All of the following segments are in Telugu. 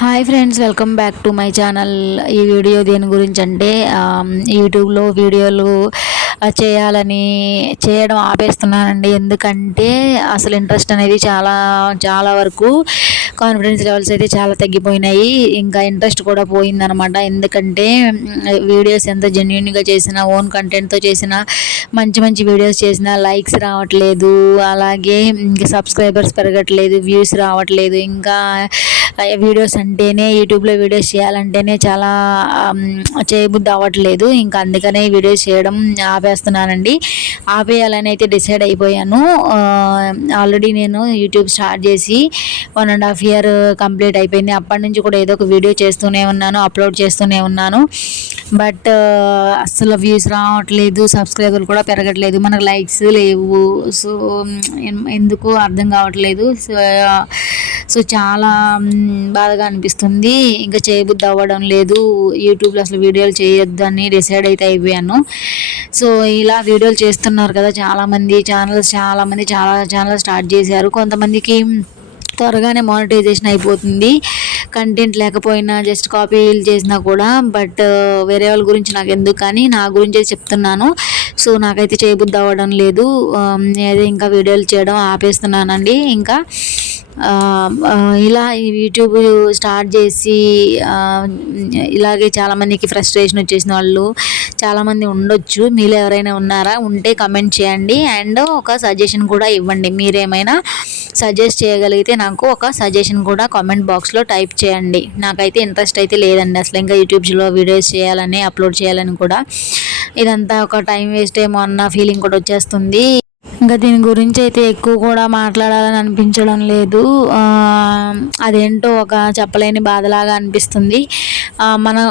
Hi friends, welcome back to my channel. ఈ వీడియో దేని గురించి అంటే యూట్యూబ్లో వీడియోలు చేయడం ఆపేస్తున్నానండి. ఎందుకంటే అసలు ఇంట్రెస్ట్ అనేది చాలా చాలా వరకు కాన్ఫిడెన్స్ లెవెల్స్ అయితే చాలా తగ్గిపోయినాయి. ఇంకా ఇంట్రెస్ట్ కూడా పోయిందనమాట. ఎందుకంటే వీడియోస్ ఎంత జెన్యున్గా చేసినా, ఓన్ కంటెంట్తో చేసినా, మంచి మంచి వీడియోస్ చేసినా లైక్స్ రావట్లేదు, అలాగే ఇంకా సబ్స్క్రైబర్స్ పెరగట్లేదు, వ్యూస్ రావట్లేదు. ఇంకా వీడియోస్ అంటేనే, యూట్యూబ్లో వీడియోస్ చేయాలంటేనే చాలా చేయబుద్ధి అవ్వట్లేదు. ఇంకా అందుకనే వీడియోస్ చేయడం ఆపేస్తున్నానండి. ఆపేయాలని అయితే డిసైడ్ అయిపోయాను. ఆల్రెడీ నేను యూట్యూబ్ స్టార్ట్ చేసి 1.5 year కంప్లీట్ అయిపోయింది. అప్పటి నుంచి కూడా ఏదో ఒక వీడియో చేస్తూనే ఉన్నాను, అప్లోడ్ చేస్తూనే ఉన్నాను. బట్ అస్సలు వ్యూస్ రావట్లేదు, సబ్స్క్రైబర్లు కూడా పెరగట్లేదు, మనకు లైక్స్ లేవు. సో ఎందుకు అర్థం కావట్లేదు. సో చాలా బాధగా అనిపిస్తుంది. ఇంకా చేయబుద్ధి అవ్వడం లేదు. యూట్యూబ్లో అసలు వీడియోలు చేయొద్దని డిసైడ్ అయితే అయిపోయాను. సో ఇలా వీడియోలు చేస్తున్నారు కదా చాలామంది చాలా ఛానల్స్ స్టార్ట్ చేశారు. కొంతమందికి త్వరగానే మానిటైజేషన్ అయిపోతుంది, కంటెంట్ లేకపోయినా జస్ట్ కాపీలు చేసినా కూడా. బట్ వేరే వాళ్ళ గురించి నాకు ఎందుకు, కానీ నా గురించి చెప్తున్నాను. సో నాకైతే చేయబుద్ధి అవ్వడం లేదు. అదే ఇంకా వీడియోలు చేయడం ఆపేస్తున్నానండి. ఇంకా ఇలా యూట్యూబ్ స్టార్ట్ చేసి ఇలాగే చాలామందికి ఫ్రస్ట్రేషన్ వచ్చేసిన వాళ్ళు చాలామంది ఉండొచ్చు. మీలో ఎవరైనా ఉన్నారా? ఉంటే కమెంట్ చేయండి. అండ్ ఒక సజెషన్ కూడా ఇవ్వండి. మీరేమైనా సజెస్ట్ చేయగలిగితే నాకు ఒక సజెషన్ కూడా కామెంట్ బాక్స్లో టైప్ చేయండి. నాకైతే ఇంట్రెస్ట్ అయితే లేదండి అసలు ఇంకా యూట్యూబ్లో వీడియోస్ చేయాలని, అప్లోడ్ చేయాలని కూడా. ఇదంతా ఒక టైం వేస్ట్ ఏమో అన్న ఫీలింగ్ కూడా వచ్చేస్తుంది. ఇంకా దీని గురించి అయితే ఎక్కువ కూడా మాట్లాడాలని అనిపించడం లేదు. అదేంటో ఒక చెప్పలేని బాధలాగా అనిపిస్తుంది. మనం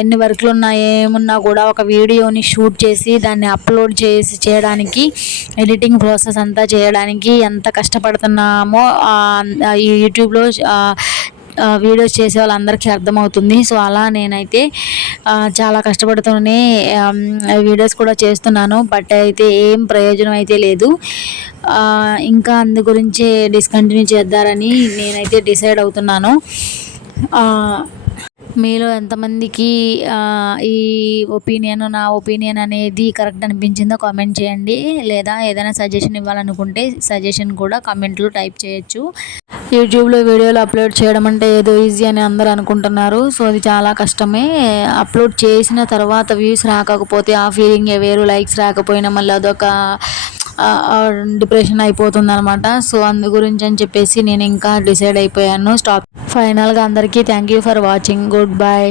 ఎన్ని వర్క్లు ఉన్నా, ఏమున్నా కూడా ఒక వీడియోని షూట్ చేసి దాన్ని అప్లోడ్ చేయడానికి, ఎడిటింగ్ ప్రాసెస్ అంతా చేయడానికి ఎంత కష్టపడుతున్నామో ఈ యూట్యూబ్లో వీడియోస్ చేసే వాళ్ళందరికీ అర్థమవుతుంది. సో అలా నేనైతే చాలా కష్టపడుతూనే వీడియోస్ కూడా చేస్తున్నాను. బట్ అయితే ఏం ప్రయోజనం అయితే లేదు. ఇంకా అందు గురించే డిస్కంటిన్యూ చేద్దారని నేనైతే డిసైడ్ అవుతున్నాను. మీలో ఎంతమందికి ఈ నా ఒపీనియన్ అనేది కరెక్ట్ అనిపించిందో కామెంట్ చేయండి. లేదా ఏదైనా సజెషన్ ఇవ్వాలనుకుంటే సజెషన్ కూడా కామెంట్లో టైప్ చేయొచ్చు. యూట్యూబ్లో వీడియోలు అప్లోడ్ చేయడం అంటే ఏదో ఈజీ అని అందరూ అనుకుంటున్నారు. సో అది చాలా కష్టమే. అప్లోడ్ చేసిన తర్వాత వ్యూస్ రాకపోతే ఆ ఫీలింగే వేరు. లైక్స్ రాకపోయినా మళ్ళీ అదొక డిప్రెషన్ అయిపోతుంది అనమాట. సో అందు గురించి అని చెప్పేసి నేను ఇంకా డిసైడ్ అయిపోయాను. ఫైనల్గా అందరికీ thank you for watching. Good bye.